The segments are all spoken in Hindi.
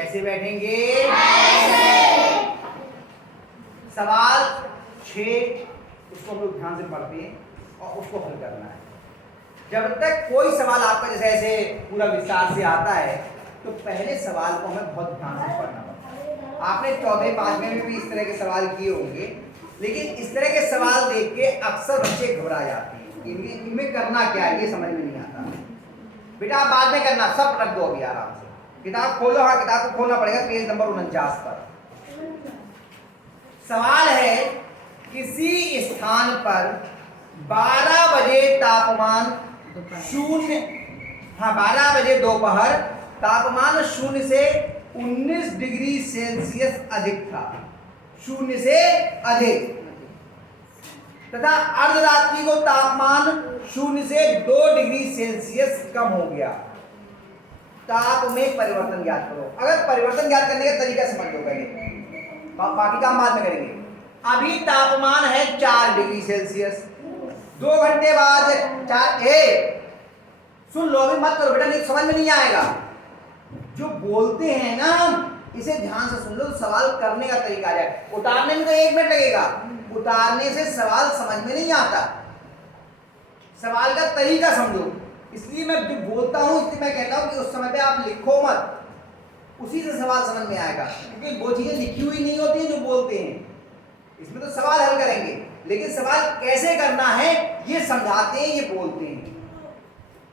कैसे बैठेंगे? सवाल 6 उसको हम लोग ध्यान से पढ़ते हैं और उसको हल करना है। जब तक कोई सवाल आपका जैसे ऐसे पूरा विस्तार से आता है तो पहले सवाल को हमें बहुत ध्यान से पढ़ना पड़ता है। आपने 4th 5th में भी इस तरह के सवाल किए होंगे, लेकिन इस तरह के सवाल देख के अक्सर बच्चे घबरा जाते हैं। इनमें करना क्या है ये समझ में नहीं आता। बेटा आप बाद में करना, सब रख दो अभी आराम से। किताब खोलो, हाँ किताब को खोलना पड़ेगा, पेज नंबर 49 पर। सवाल है, किसी स्थान पर 12 बजे तापमान 12 बजे दोपहर तापमान 0 से 19 डिग्री सेल्सियस अधिक था, 0 से अधिक, तथा अर्धरात्रि को तापमान 0 से 2 डिग्री सेल्सियस कम हो गया। ताप में परिवर्तन ज्ञात करो। अगर परिवर्तन ज्ञात करने का तरीका समझ लो पहले, बाकी काम बाद में करेंगे। अभी तापमान है 4 डिग्री सेल्सियस, 2 घंटे बाद 4 सुन लो, अभी मत करो बेटा, नहीं समझ में नहीं आएगा। जो बोलते हैं ना इसे ध्यान से सुन लो, सवाल करने का तरीका आ जाए। उतारने में तो 1 मिनट लगेगा, उतारने से सवाल समझ में नहीं आता। सवाल का तरीका समझो। इसलिए मैं जो बोलता हूं इसलिए मैं कहता हूं कि उस समय पे आप लिखो मत, उसी से सवाल समझ में आएगा, क्योंकि वो चीजें लिखी हुई नहीं होती जो बोलते हैं। इसमें तो सवाल हल करेंगे, लेकिन सवाल कैसे करना है ये समझाते हैं, ये बोलते हैं।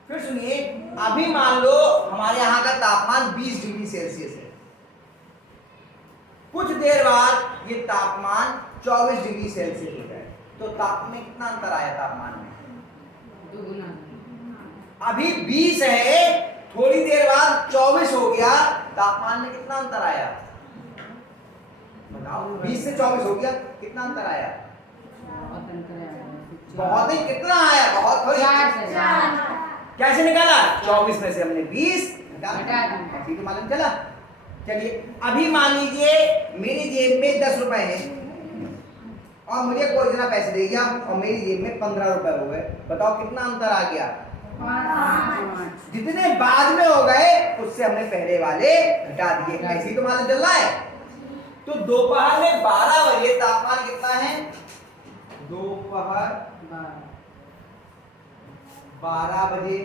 फिर सुनिए, अभी मान लो हमारे यहाँ का तापमान 20 डिग्री सेल्सियस है, कुछ देर बाद ये तापमान 24 डिग्री सेल्सियस हो जाए तो तापमान में कितना अंतर आया? तापमान में अभी 20 है, थोड़ी देर बाद 24 हो गया, तापमान में कितना अंतर आया? बताओ, 20 से 24 हो गया, कितना अंतर आया? बहुत ही, कितना आया? बहुत थोड़ी। कैसे निकाला? 24 में से हमने 20 घटा तो मालूम चला। चलिए, अभी मान लीजिए मेरी जेब में 10 रुपए है और मुझे कोई इतना पैसे दे दिया और मेरी जेब में 15 रुपए हो गए। बताओ कितना अंतर आ गया? जितने बाद में हो गए उससे हमने पहले वाले घटा दिए। ऐसे ही तो मालूम चल रहा है। तो दोपहर में 12 बजे तापमान कितना है? दोपहर 12 बजे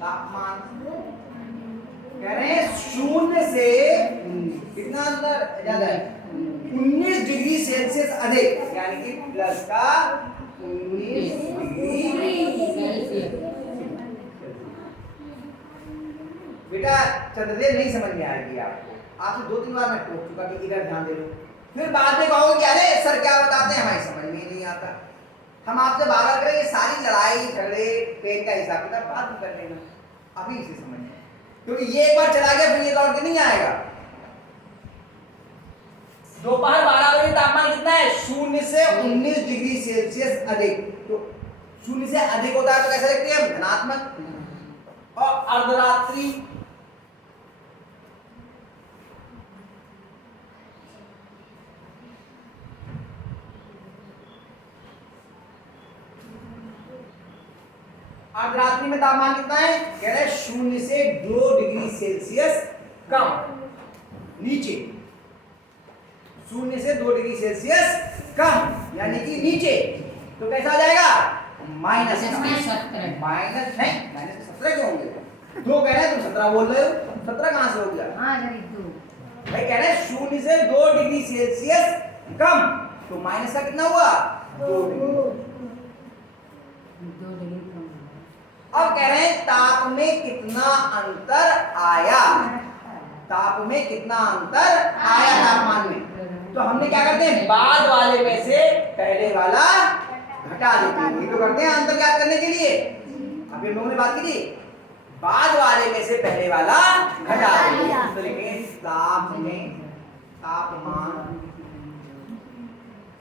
तापमान कह रहे हैं 0 से कितना अंतर ज्यादा है? 19 डिग्री सेल्सियस अधिक, यानी कि प्लस का 19 डिग्री सेल्सियस। बेटा चंद्रदेव नहीं समझ में आएगी आपको, आपसे 2-3 बार मैं टोक चुका कि इधर ध्यान दे लो। फिर बाद में कहोगे कि अरे सर क्या बताते हैं, हमें समझ में नहीं आता। हम आपसे बार-बार करें, ये सारी लड़ाई झगड़े पेन का हिसाब किताब बाद में कर लेना, अभी इसे समझ, क्योंकि ये एक बार चला गया फिर ये लौट के नहीं आएगा। दोपहर 12 बजे तापमान कितना है? 0 से 19 डिग्री सेल्सियस अधिक। तो 0 से अधिक होता है तो कैसे लिखते हैं? धनात्मक। और अर्धरात्रि अर्धरात्रि में तापमान कितना है? कह रहे हैं 0 से 2 डिग्री सेल्सियस कम, नीचे। 0 से 2 डिग्री सेल्सियस कम यानी कि नीचे, तो कैसा आ जाएगा? माइनस नहीं, माइनस 17 क्यों होंगे? 2 कह रहे हैं, तुम 17 बोल रहे हो, 17 कहां से हो गया? भाई कह रहे हैं 0 से 2 डिग्री सेल्सियस कम, तो माइनस का कितना हुआ? 2 डिग्री। अब कह रहे हैं ताप में कितना अंतर आया? ताप में कितना अंतर आया तापमान में? तो हमने क्या करते हैं? बाद वाले में से पहले वाला घटा देते हैं। ये तो करते हैं अंतर ज्ञात करने के लिए। अभी हम लोगों ने बात की थी, बाद वाले में से पहले वाला घटा देते हैं। तो लिखेंगे ताप में, तापमान।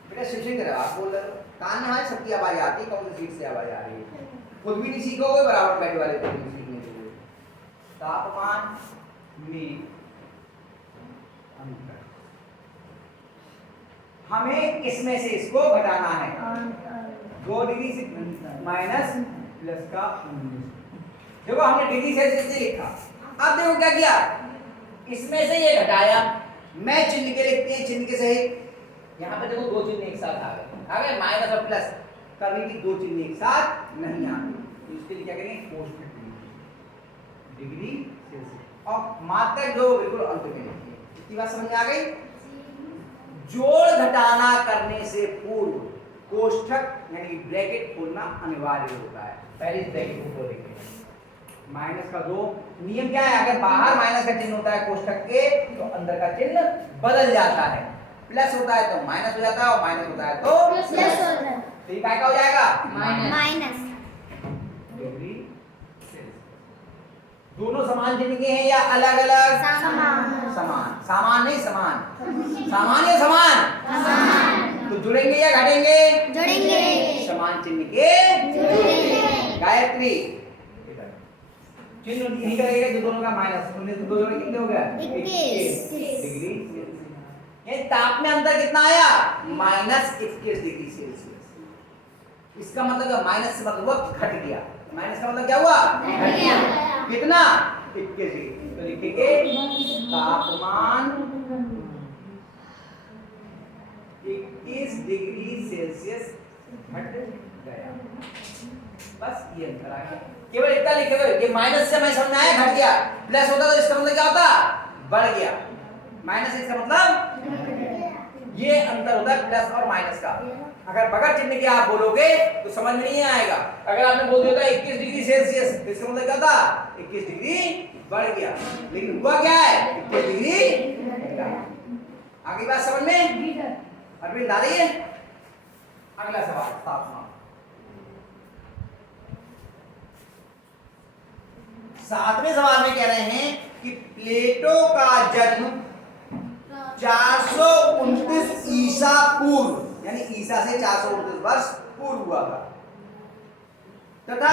बेटा शिक्षण करें, आप बोल रहे हो कान में हाथ, सबकी आवाज आती है, कौन सी सीट से आवाज आ रही है? खुद भी नहीं सीखोगे, बराबर बैठे वाले को भी सीखने के लिए। तापमान में अंतर, हमें इसमें से इसको घटाना है। 2 डिग्री से माइनस प्लस का 19। देखो हमने डिग्री सेल्सियस से लिखा, अब देखो क्या किया, इसमें से ये घटाया, मैं चिन्ह के लिखते हैं, चिन्ह के सहित। यहाँ पे देखो दो चिन्ह एक साथ आ गए माइनस और प्लस, कभी भी दो चिन्ह एक साथ नहीं आते, तो इसके लिए क्या करेंगे, कोष्ठक डिग्री सेल्सियस और मात्रक जो बिल्कुल अंत में लिखिए। इतनी बात समझ में आ गई। जोड़ घटाना करने से पूर्व कोष्ठक यानी ब्रैकेट खोलना अनिवार्य होता है। पहले इस ब्रैकेट को खोल देंगे। माइनस का दो नियम क्या है, अगर बाहर माइनस का चिन्ह होता है कोष्ठक के तो अंदर का चिन्ह बदल जाता है, प्लस होता है तो माइनस हो जाता है और माइनस होता है तो प्लस होता है। तो ये काय का हो जाएगा माइनस। डिग्री सेल्सियस दोनों समान चिन्ह के हैं या अलग अलग? समान। समान, सामान नहीं समान, सामान या समान, तो जुड़ेंगे या घटेंगे? जुड़ेंगे। समान चिन्ह के जुड़ेंगे। गायत्री चिन्ह नहीं करेगा जो दोनों का माइनस, उन्हें तो दोनों में कितने हो गया 21 डिग्री सेल्सियस। ये ताप में अंतर कितना आया -21 डिग्री सेल्सियस। इसका मतलब माइनस से मतलब घट गया, माइनस का मतलब क्या हुआ घट गया। कितना 21 डिग्री, तो लिखेंगे तापमान 21 डिग्री सेल्सियस घट गया। बस ये अंतर आ गया, केवल इतना लिखे हुए। ये माइनस से हमें समझ में आया घट गया, प्लस होता तो इसका मतलब क्या होता बढ़ गया, माइनस से इसका मतलब ये अंतर होता है प्लस और माइनस का। अगर बगैर चिन्ह के आप बोलोगे तो समझ में नहीं आएगा। अगर आपने बोल दिया था 21 डिग्री सेल्सियस तो इसका मतलब क्या था 21 डिग्री बढ़ गया, लेकिन हुआ क्या है 21 डिग्री। आगे बात समझ में अरविंद आ रही है? अगला सवाल तापमान। सातवें सवाल में कह रहे हैं कि प्लेटो का जन्म 429 ईसा पूर्व यानी ईसा से 429 वर्ष पूर्व हुआ था तथा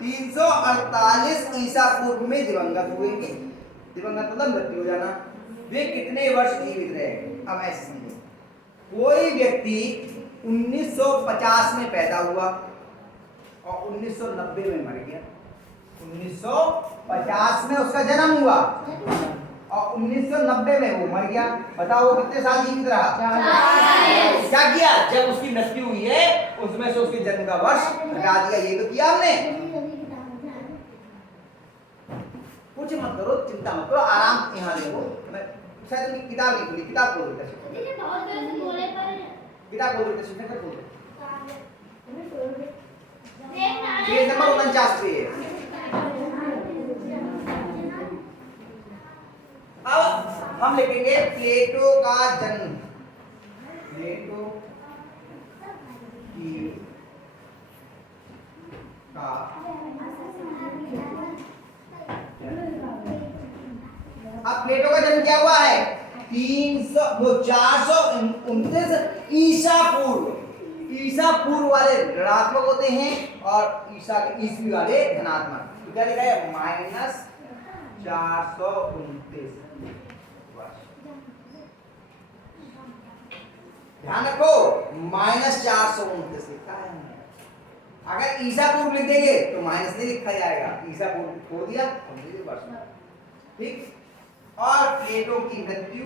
348 ईसा पूर्व में दिवंगत हुए। दिवंगत मतलब मृत्यु हो जाना। वे कितने वर्ष जीवित रहे? अब ऐसे समझो, कोई व्यक्ति 1950 में पैदा हुआ और 1990 में मर गया। 1950 में उसका जन्म हुआ और 1990 में वो मर गया। बताओ वो कितने साल जीवित रहा? क्या किया? जब उसकी मृत्यु हुई है उसमें से उसके जन्म का वर्ष हटा दिया। ये तो किया हमने। कुछ मत करो, चिंता मत करो, आराम। यहाँ देखो, मैं शायद तुमने किताब नहीं खोली, किताब खोल देते, किताब खोल देते, पेज नंबर 49 पे है। अब हम लिखेंगे प्लेटो का जन्म। प्लेटो का अब प्लेटो का जन्म क्या हुआ है? 429 ईसा पूर्व। ईसा पूर्व वाले ऋणात्मक होते हैं और ईसा के ईस्वी वाले धनात्मक। तो क्या लिखा है? -429 वर्ष। ध्यान रखो -429 लिखा है हमने। अगर ईसा पूर्व लिख देंगे तो माइनस नहीं लिखा जाएगा, ईसा पूर्व छोड़ दिया वर्ष। ठीक। और प्लेटो की मृत्यु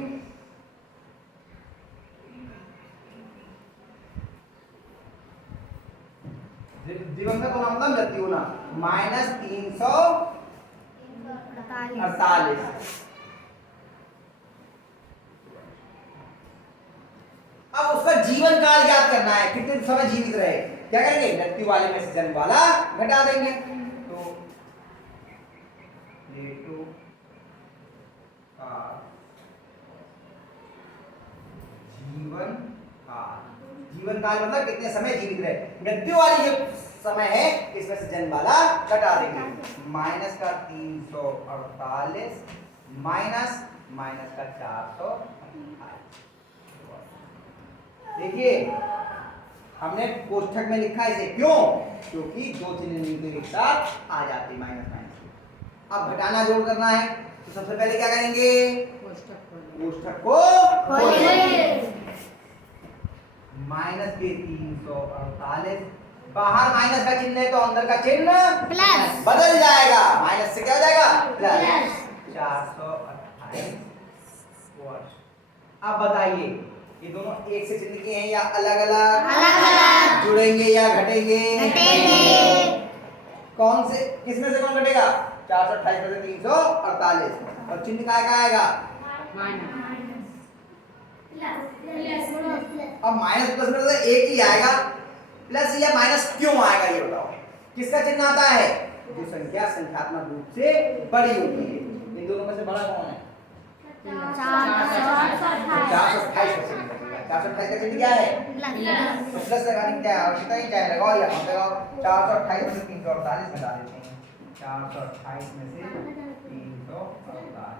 दिवंगत होना मतलब मृत्यु होना -348। अब उसका जीवन काल याद करना है, कितने समय जीवित रहे। क्या करेंगे? मृत्यु वाले में से जन्म वाला घटा देंगे। तो प्लेटो का जीवन काल, जीवन काल मतलब कितने समय जीवित रहे। मृत्यु वाली जो समय है इसमें से जन्म वाला घटा देंगे। माइनस का 348 माइनस का 428। देखिए हमने कोष्ठक में लिखा है इसे, क्यों? क्योंकि दो चिन्ह एक साथ आ जाते माइनस। अब घटाना जोड़ करना है तो सबसे पहले क्या करेंगे? कोष्ठक को खोलेंगे। माइनस के 348, बाहर माइनस का चिन्ह है तो अंदर का चिन्ह प्लस बदल जाएगा। माइनस से से क्या हो जाएगा प्लस 428 वर्ष। अब बताइए ये दोनों एक से चिन्ह के हैं या अलग अलग जुड़ेंगे या घटेंगे? कौन से किसमें से कौन घटेगा? 428 में से 348 और चिन्ह का आएगा अब माइनस प्लस में तो एक ही आएगा, प्लस या माइनस क्यों आएगा ये बताओ? किसका चिन्ह आता है? जो संख्या संख्यात्मक रूप से बड़ी होती है। इन दोनों में से बड़ा कौन है? 428 का चिन्ह क्या है? प्लस लगाने की क्या आवश्यकता ही क्या लगाओ या मत लगाओ। 428 में से 348 घटा देते हैं। 428 में से 348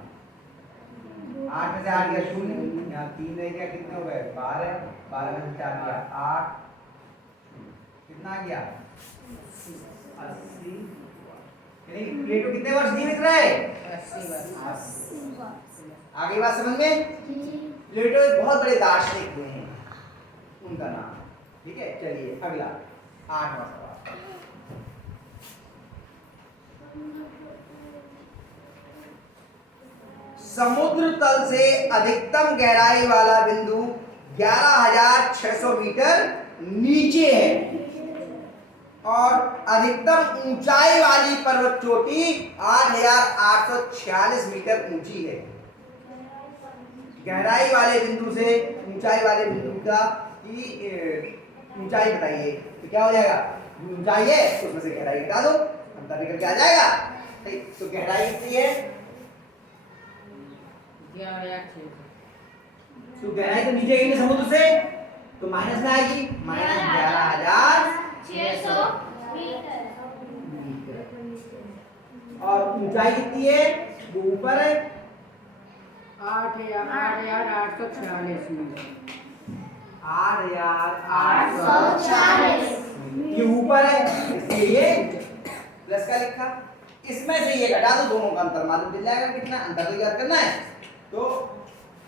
8 में से 8 गया 0, यहाँ 3 रह गया, कितने हो गए 12, 12 में से 4 गया 8, कितना आ गया 80। प्लेटो कितने वर्ष जीवित रहे? 80 वर्ष। आगे बात समझ में? प्लेटो एक बहुत बड़े दार्शनिक हुए हैं, उनका नाम, ठीक है। चलिए अगला 8वां सवाल। समुद्र तल से अधिकतम गहराई वाला बिंदु 11,600 मीटर नीचे है और अधिकतम ऊंचाई वाली पर्वत चोटी 8,846 मीटर ऊंची है। गहराई वाले बिंदु से ऊंचाई वाले बिंदु का की ऊंचाई बताइए, तो क्या हो जाएगा? ऊंचाई है तो उसमें से गहराई घटा दो, अंतर निकल के आ जाएगा। तो गहराई कितनी है? 11,600। तो गहराई तो नीचे गई समुद्र से, तो माइनस में आएगी, माइनस 11,600 मीटर। और ऊंचाई कितनी है? वो ऊपर है 8,846 मीटर। 8,846 ये ऊपर है, इसलिए ये प्लस का लिखा। इसमें से ये घटा दो, दोनों का अंतर मालूम चल जाएगा कितना अंतर तो याद करना है। तो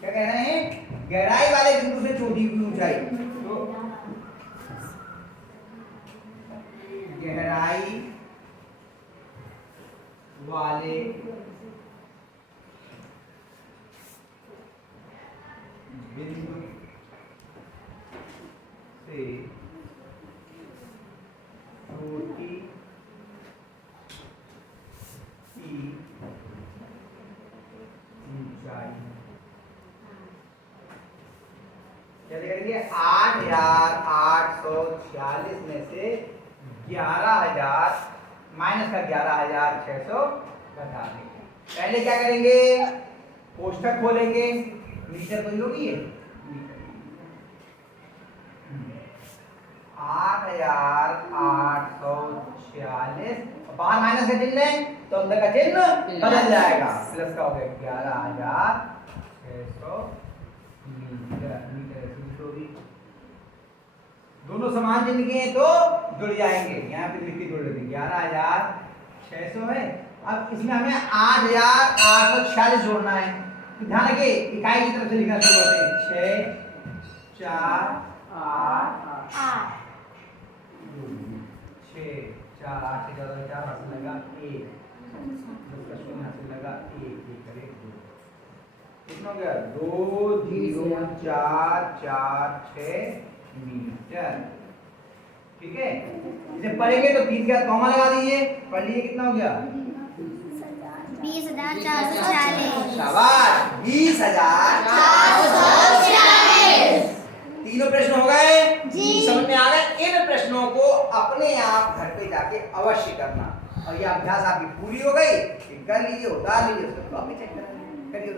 क्या कह रहे हैं? गहराई वाले बिंदु से चोटी की ऊंचाई, तो गहराई वाले बिंदु से चोटी की ऊंचाई कैसे करेंगे? 8,846 में से 11,000 माइनस का 11,600 घटा देंगे। पहले क्या करेंगे? कोष्ठक खोलेंगे, मीटर तो होगी है 8,846 बाहर माइनस का चिन्ह है तो अंदर का चिन्ह बदल जाएगा, प्लस का हो गया 11,600 मीटर। दोनों समान चिन्ह के हैं तो जुड़ जाएंगे, यहाँ पे लिख के जोड़ देंगे 11,600 है। अब इसमें हमें 8,846 जोड़ना है, तो ध्यान रखिए इकाई की तरफ से लिखना शुरू करते हैं। 6 4 8 8 6 4 8 से 4 हाथ लगा 1 हाथ लगा 1 करे 2 कितना हो गया 2,0,446 मीटर। ठीक है, इसे पढ़ेंगे तो 3 के साथ कॉमा लगा दीजिए, पढ़ लीजिए कितना हो गया 20,446। शाबाश 20,446। तीनों प्रश्न हो गए जी। समझ में आ गए। इन प्रश्नों को अपने आप घर पे जाके अवश्य करना और ये अभ्यास आपकी पूरी हो गई, कर लीजिए उतार लीजिए, उसको कॉपी चेक करिए।